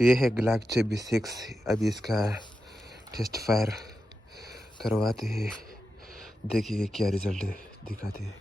ये है ग्लाक B6। अभी इसका टेस्ट फायर करवाते हैं, देखिए क्या रिजल्ट दिखाते हैं।